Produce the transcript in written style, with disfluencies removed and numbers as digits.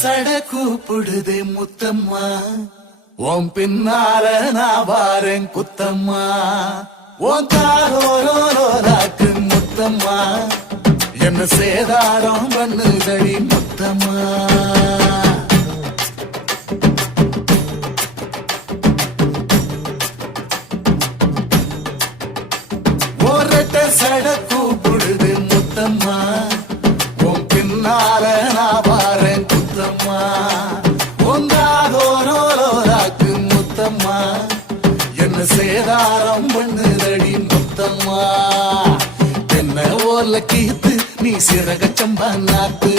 சட கூப்பிடுதே முத்தம்மா, உன் பின்னால நான் வாரேன் குத்தம்மா, உன் காரோராக்கு முத்தம்மா, என்ன சேதாரம் பண்ணுதடி முத்தம்மா. ஒரட்ட சட கூப்பிடுது முத்தம்மா, உன் பின்னால நான் வாரேன் குத்தம்மா, உங்காதோராக்கு முத்தம்மா, என்ன சேதாரம் பண்ணுதடி முத்தம்மா. என்ன ஓல கீத்து நீ சிறக சம்பா நாத்து,